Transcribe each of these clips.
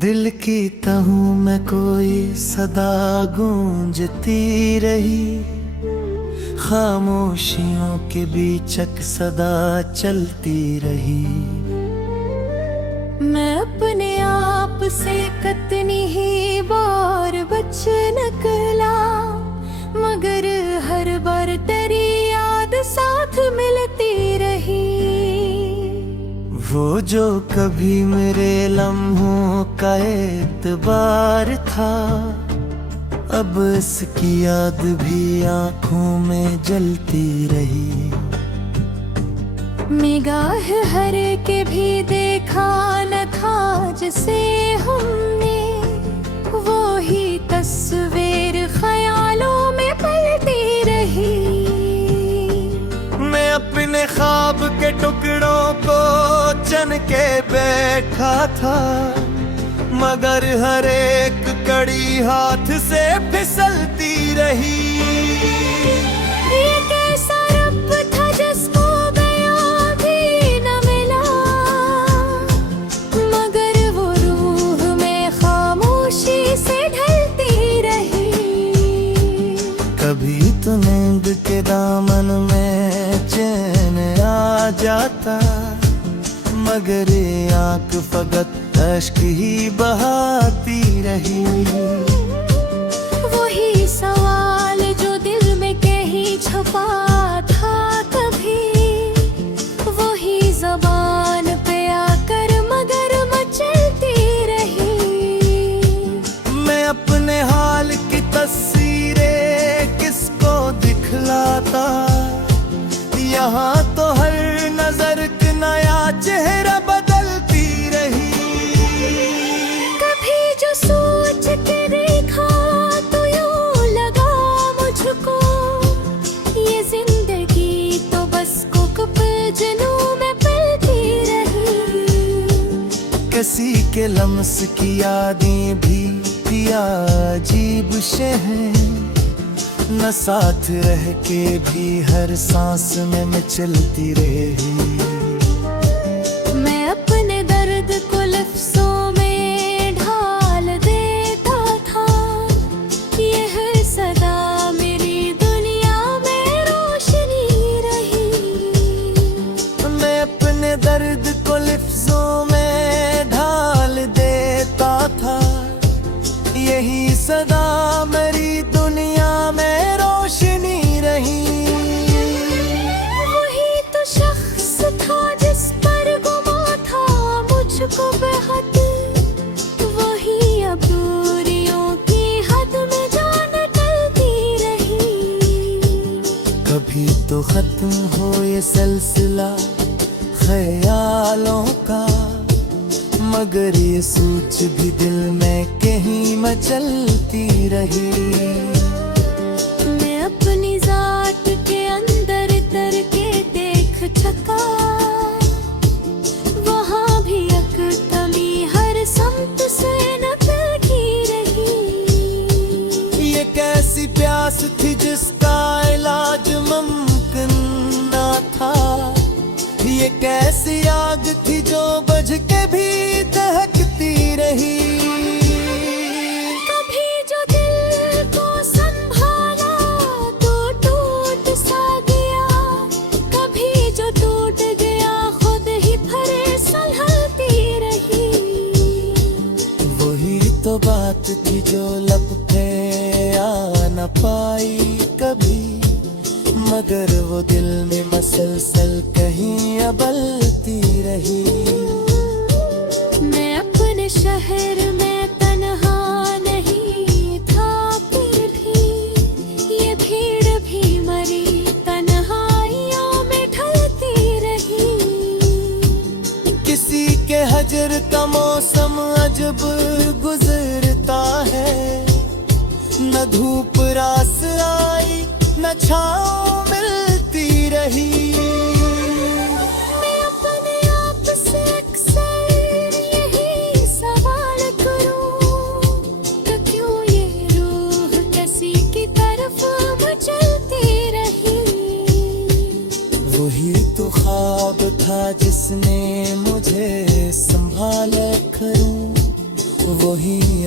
दिल की तहूँ में कोई सदा गूंजती रही, खामोशियों के बीचक सदा चलती रही। मैं अपने आप से कितनी ही बार बच निकला, मगर हर बार तेरी याद साथ मिलती रही। वो जो कभी मेरे लम्हों का एतबार था, अब इसकी याद भी आंखों में जलती रही। निगाह हर के भी देखा न था जिसे हमने, वो ही तस्वीर ख्यालों में पलती रही। मैं अपने ख्वाब के टुकड़ों को चन के बैठा था, मगर हर एक कड़ी हाथ से फिसलती रही। ये कैसा रब था जिसको बयां भी न मिला, मगर वो रूह में खामोशी से ढलती रही। कभी तो नींद के दामन में चैन आ जाता, मगर ये आँख फकत अश्क ही बहाती रही। वही सवाल जो दिल में कहीं छुपा था कभी, वही ज़बान पे आकर मगर मचलती रही। मैं अपने हाल की तस्वीरें किसको दिखलाता, यहाँ तो हर नजर का नया चेहरा बदलती रही। कभी जो सोच के देखा तो यूं लगा मुझको, ये जिंदगी तो बस कुकप जनूं में पलती रही। किसी के लम्स की यादें भी पिया अजीब शे हैं, न साथ रह के भी हर सांस में मैं चलती रही। मैं अपने दर्द को लफ्ज़ों में ढाल देता था, यह सदा मेरी दुनिया में रोशनी रही। मैं अपने दर्द को लफ्ज़ों में ढाल देता था, यही सदा मेरी दुनिया में रोशनी रही। वही तो शख्स था जिस पर गुमा था मुझको बेहद, वही अब दूरियों की हद में जान टलती रही। कभी तो खत्म हो ये सिलसिला ख्यालों का, मगर ये सोच भी दिल में कहीं मचलती रही। मैं अपनी जात के अंदर तर के देख चुका, वहाँ भी अकदमी हर समत से निकलती रही। ये कैसी प्यास थी जिसका इलाज मुमकिन ना था, ये कैसी आग थी जो बुझ के भी दहकती रही। कभी जो दिल को संभाला तो टूट सा गया, कभी जो टूट गया खुद ही फरे संभलती रही। वही तो बात थी जो लब पे आ न पाई कभी, मगर वो दिल में मसलसल कहीं अबलती रही। मैं अपने शहर में तन्हा नहीं था, फिर भी ये भीड़ भी मरी तन्हाइयों में ढलती रही। किसी के हजर का मौसम अजब गुजरता है, न धूप रास आई न छाँव मिलती रही। मैं अपने आप से अक्सर यही सवाल करूं कि क्यों ये रूह किसी की तरफ मचलती रही। वही तो ख्वाब था जिसने मुझे संभाला करूं,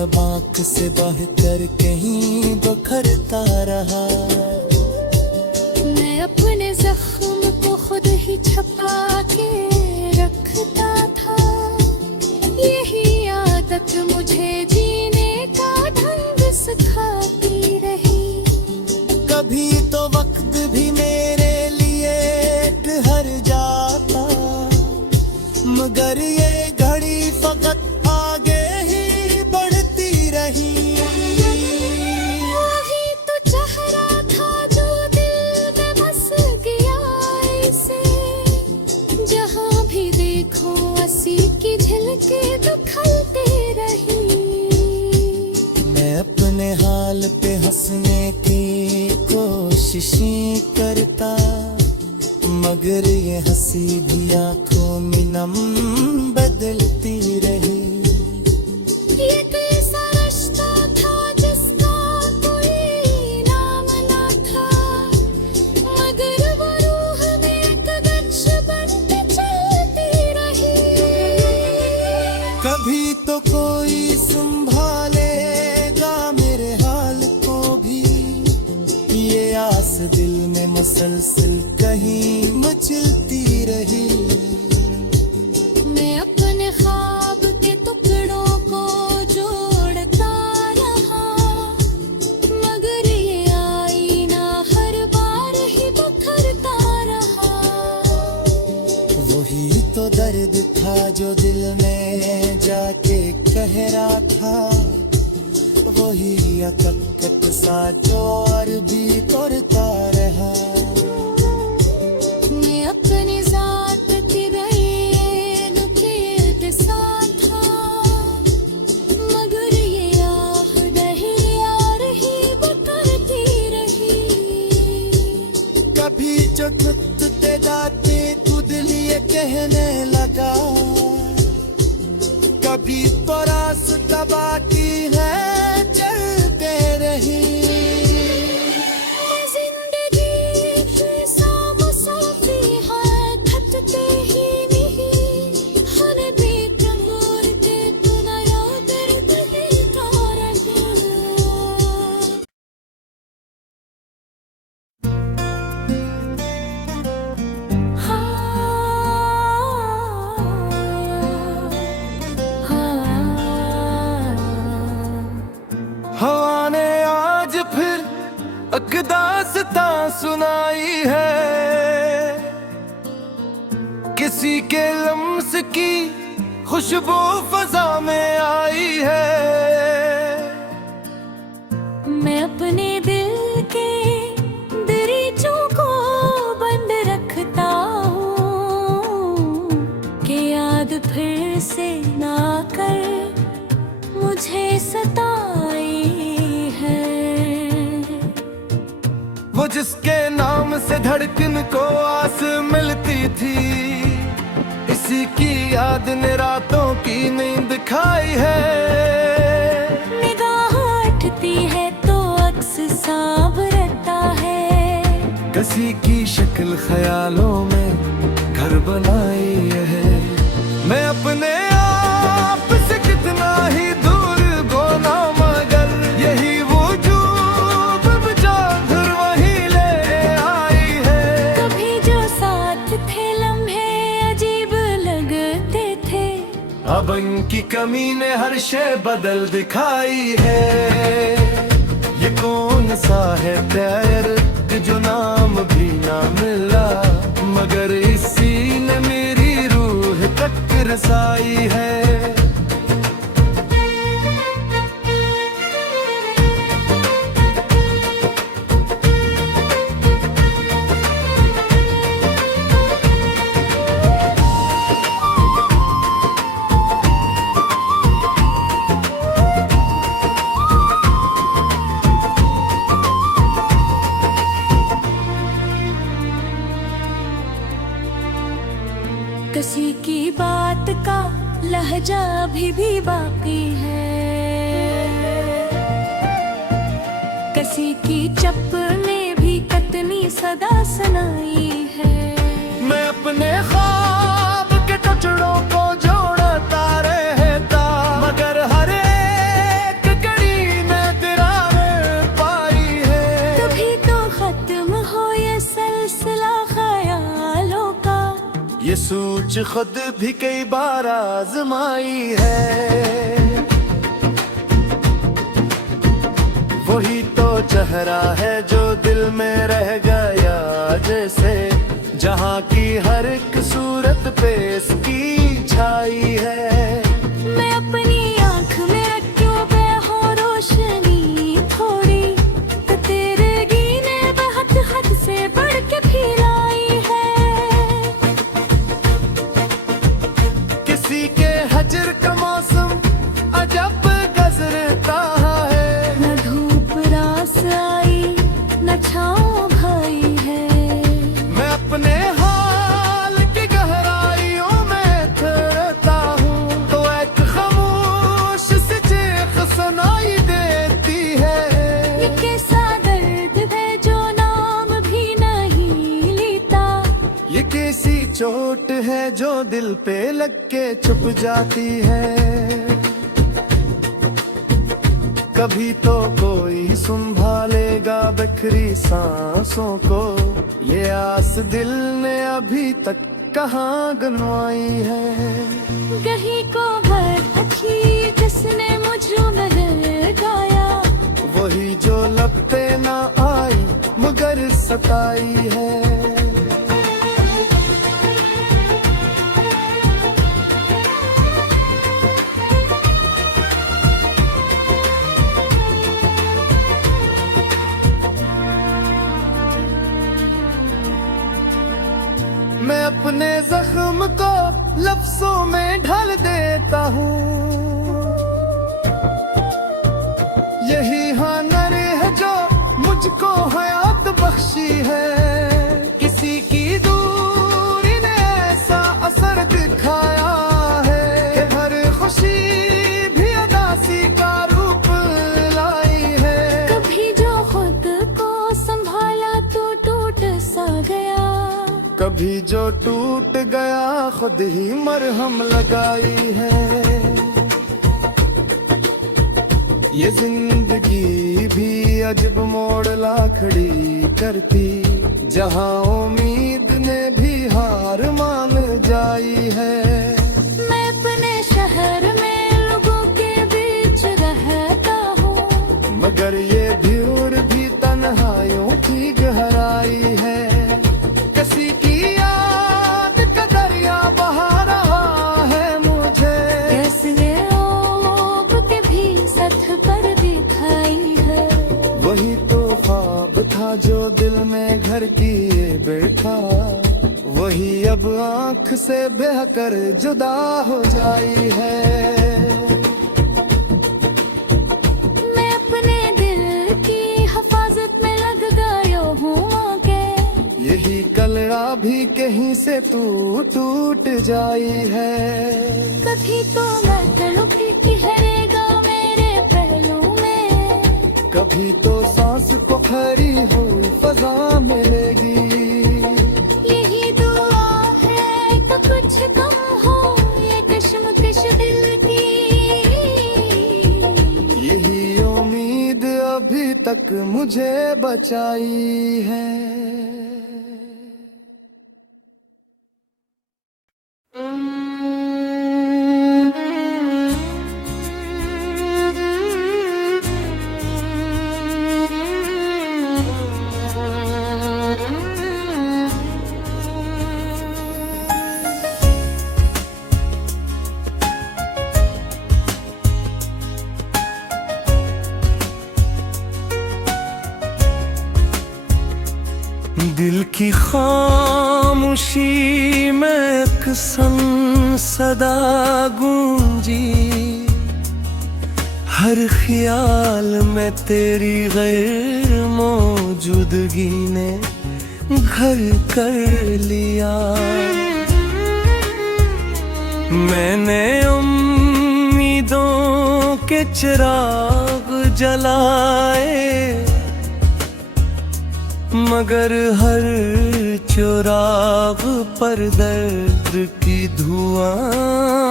अब आंख से बहकर कहीं बखरता रहा। मैं अपने जख्म को खुद ही छपा के रखता था, यही आदत मुझे जीने का ढंग सिखाती रही। कभी तो वक्त भी मेरे लिए ठहर जाता, मगर ये घड़ी फकत आगे ही बढ़ती रही। वही तो चेहरा था जो दिल में बस गया ऐसे, जहाँ भी देखो हंसी की झलके दिखलती रही। मैं अपने हाल पे हंसने की कोशिशें करता, मगर ये हंसी भी आंखों में नम बदलती रही। ये कैसा रिश्ता था जिसका कोई नाम ना था, मगर वो रूह में एक गच्छ बनके चलती रही। कभी तो कोई संभालेगा मेरे हाल को भी, ये आस दिल में मुसलसल कहीं मचलती रही। मैं अपने ख्वाब के टुकड़ों को जोड़ता रहा, मगर ये आईना हर बार ही बिखरता रहा। वही तो दर्द था जो दिल में जाके कह रहा था, वही अकट सा जो और भी करता रहा। मैं अपनी जात की रैन के साथ था, मगर ये आह रही और ही बिखरती रही। कभी जो थकते जाते खुद लिए कहने लगा, कभी तो रास्ता बाकी है चलते रही। जिंदगी कैसा मुसाफिर है, थकते ही नहीं, हर बीत मोड़ते तो नया दर्द देता रहा। हवा ने आज फिर अकदास्ता सुनाई है, किसी के लम्स की खुशबू फजा में आई है। मैं अपने दिल के दरीचों को बंद रखता हूँ, कि याद फिर से ना कर मुझे सताई है। वो जिसके नाम से धड़कन को आस मिलती थी, इसी की याद ने रातों की नींद खाई है। निगाह उठती है तो अक्स सांप रहता है, किसी की शक्ल ख्यालों में घर बनाई है। मैं अपने आप से कितना ही दूर गोना, मगर यही वजूद बुझा घर वही ले आई है। कभी जो साथ थे लम्हे अजीब लगते थे, अब इनकी कमी ने हर शय बदल दिखाई है। ये कौन सा है प्यार जो नाम भी ना मिला, मगर इसी ने मेरी रूह तक रसाई है। किसी की बात का लहजा अभी भी बाकी है, किसी की चप्पलें भी कतनी सदा सुनाई है। मैं अपने ख्वाब के टुकड़ों को जोड़ता रहता, मगर हर एक ये सोच खुद भी कई बार आजमाई है। वही तो चेहरा है जो दिल में रह गया, जैसे जहाँ की हर एक सूरत पे इसकी छाई है। मैं अपनी आँख में रखूं बेहो रोशनी थोड़ी, तो तेरे गीने बहुत हद से बढ़ के फिराई है। किसी के हजर का मौसम अजब गुजरता है, न धूप रास आई न छाँव भाई है। मैं अपने हाल की गहराइयों में ठहरता हूँ, तो एक खामोश सी चीख सुनाई देती है। ये कैसा दर्द है जो नाम भी नहीं लेता, ये कैसी चोट है जो दिल पे लग के छुप जाती है। कभी तो कोई संभालेगा बिखरी सांसों को, ये आस दिल ने अभी तक कहाँ गनवाई है। कहीं को भर अच्छी जिसने मुझे महल गाया, वही जो लब पे ना आई मगर सताई है। मैं अपने जख्म को लफ्जों में ढाल देता हूँ, यही हुनर है जो मुझको हयात बख्शी है। किसी की दूरी ने ऐसा असर दिखाया है कि हर खुशी भी अदासी का रूप लाई है। कभी जो खुद को संभाला तो टूट सा गया, कभी जो टूट गया खुद ही मरहम लगाई है। ये जिंदगी भी अजब मोड़ ला खड़ी करती, जहाँ उम्मीद ने भी हार मान जाई है। मैं अपने शहर में लोगों के बीच रहता हूँ, मगर ये भीड़ भी तन्हाइयों की गहराई है। किसी की याद का दरिया बहा रहा है मुझे, कैसे लोग के भी सच पर दिखाई है। वही तो ख्वाब था जो दिल में घर किए बैठा, वही अब आँख से बहकर जुदा हो जाई है। मैं अपने दिल की हिफाजत में लग गया हूँ आगे, यही कलड़ा भी कहीं से टूट जाई है। कभी तो मैं तड़पी ठहरेगा मेरे पहलू में, कभी तो सांस को खरी हुई फजा मिलेगी। यही दुआ है कि कुछ कम हो ये कश्मकश दिल की, यही उम्मीद अभी तक मुझे बचाई है। दिल की खामोशी में एक सदा गूंजी, हर ख्याल में तेरी गैर मौजूदगी ने घर कर लिया। मैंने उम्मीदों के चिराग जलाए, मगर हर चिराग पर दर्द की धुआं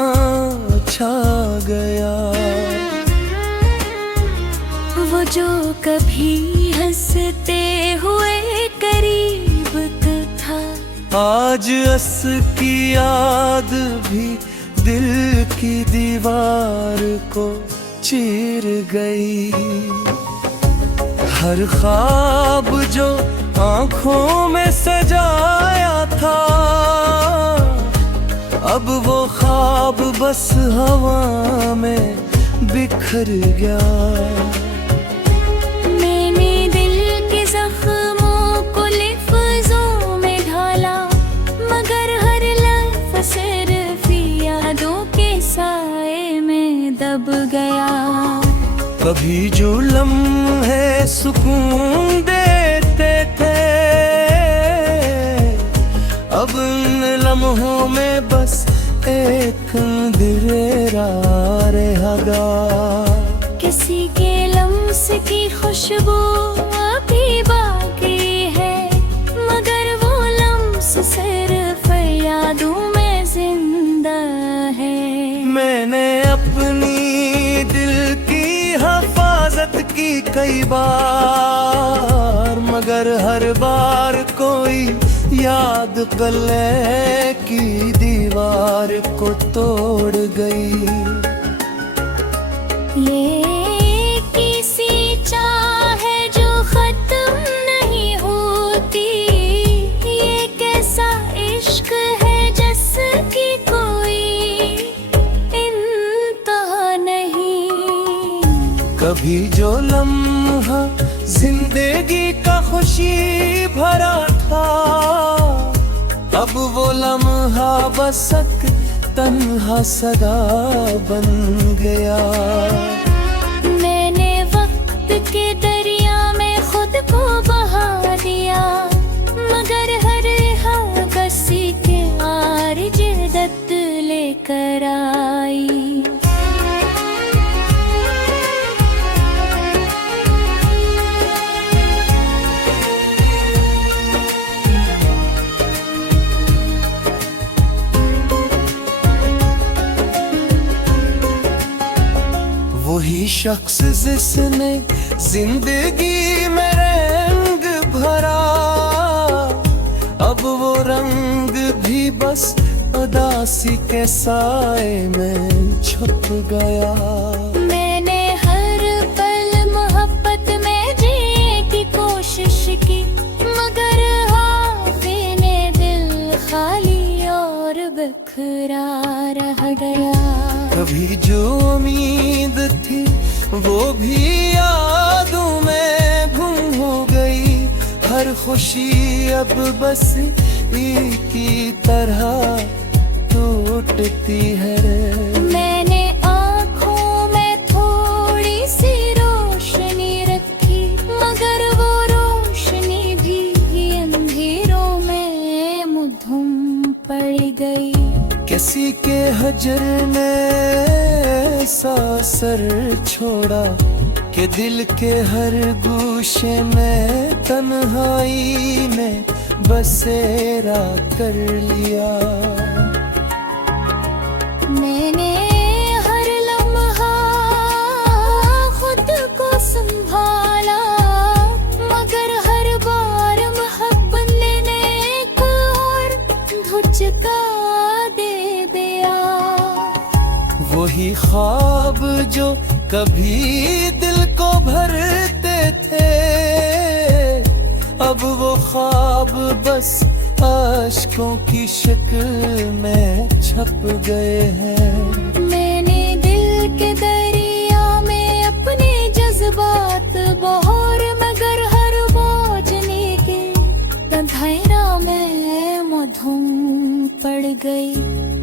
छा गया। वो जो कभी हंसते हुए करीब था, आज अस की याद भी दिल की दीवार को चीर गई। हर ख्वाब जो आंखों में सजाया था, अब वो ख्वाब बस हवा में बिखर गया। मैंने दिल के जख्मों को लफ्ज़ों में ढाला, मगर हर लफ्ज़ सिर्फ यादों के साए में दब गया। कभी जो लम्हे सुकून देते थे, अब इन लम्हों में बस एक अंधेरा रह गया। किसी के लम्स की खुशबू अभी बाकी है, मगर वो लम्स सिर्फ यादों में जिंदा है। मैंने अपनी दिल की हिफाजत की कई बार, मगर हर बार कोई याद गले की दीवार को तोड़ गई। ये किसी चाह जो खत्म नहीं होती, ये कैसा इश्क है जिसकी कोई इंतहा नहीं। कभी जो लम्हा जिंदगी का खुशी भरा था, अब वो लम्हा बस एक तन्हा सदा बन गया। मैंने वक्त के दरिया में खुद को बहा दिया, मगर हर हवसी के आरिज दत्त लेकर आई। वही शख्स जिसने जिंदगी में रंग भरा, अब वो रंग भी बस उदासी के साए में छुप गया। मैंने हर पल मोहब्बत में जीने की कोशिश की, मगर हाफी ने दिल खाली और बिखरा रह गया। कभी जो उम्मीद थी वो भी यादों में गुम हो गई। हर खुशी अब बस एक की तरह टूटती है। मैंने आँखों में थोड़ी सी रोशनी रखी, मगर वो रोशनी भी अंधेरों में मुधुम पड़ गई। किसी के हजर ने ऐसा असर छोड़ा कि दिल के हर गोशे में तन्हाई ने बसेरा कर लिया। मैंने हर लम्हा खुद को संभाला, मगर हर बार मोहब्बत ने एक और धुचका दे दिया। वही ख्वाब जो कभी दिल को भरते थे, अब वो ख्वाब बस आशिकों की शक्ल में छप गए हैं। मैंने दिल के दरिया में अपने जज्बात बहार, मगर हर बोझने के अंधेरा में मधुम पड़ गई।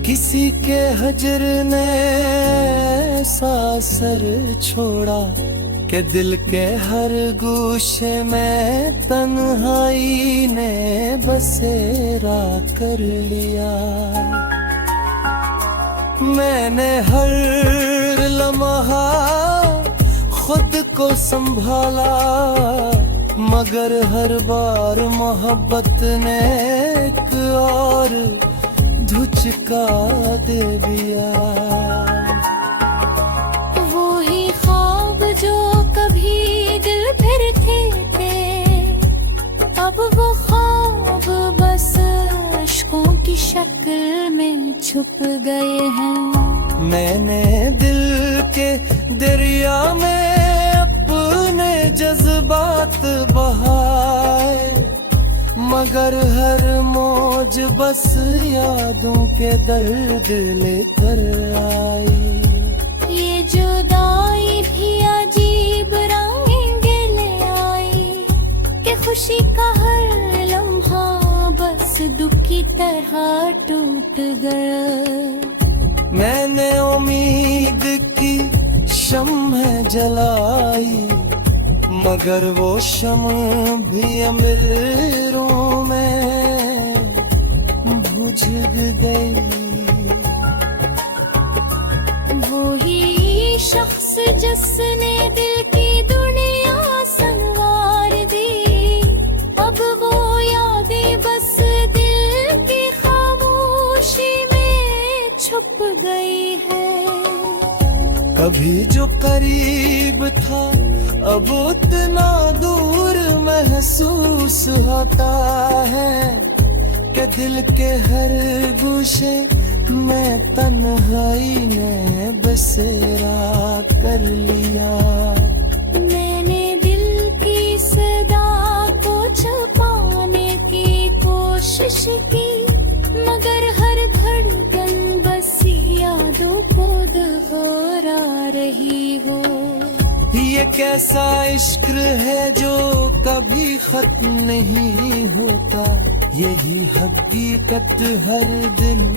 किसी के हजर ने ऐसा असर छोड़ा कि दिल के हर गोशे में तन्हाई ने बसेरा कर लिया। मैंने हर लम्हा खुद को संभाला, मगर हर बार मोहब्बत ने एक और धुचका दे दिया। वो ही ख्वाब जो कभी दिल फिरते थे, अब वो ख्वाब बस छुप गए हैं। मैंने दिल के दरिया में अपने जज्बात बहाए, मगर हर मौज बस यादों के दर्द लेकर आई। ये जुदाई भी अजीब रंग ले आई कि खुशी का हर लम्हा बस दुख की तरह टूट गया। मैंने उम्मीद की शम्ह जलाई, मगर वो शम्ह भी अमीरों में बुझ गई। वो ही शख्स जिसने दिल की दुनिया संवार दी, अब वो यादें बस दिल की खामोशी में छुप गई है। कभी जो करीब था अब उतना दूर महसूस होता है कि दिल के हर गोशे में तन्हाई ने बसेरा कर लिया। मैंने दिल की सदा को छुपाने की कोशिश की, मगर हर धड़कन बस यादों को दोहरा रही हो। ये कैसा इश्क है जो कभी खत्म नहीं होता, यही हकीकत हर दिन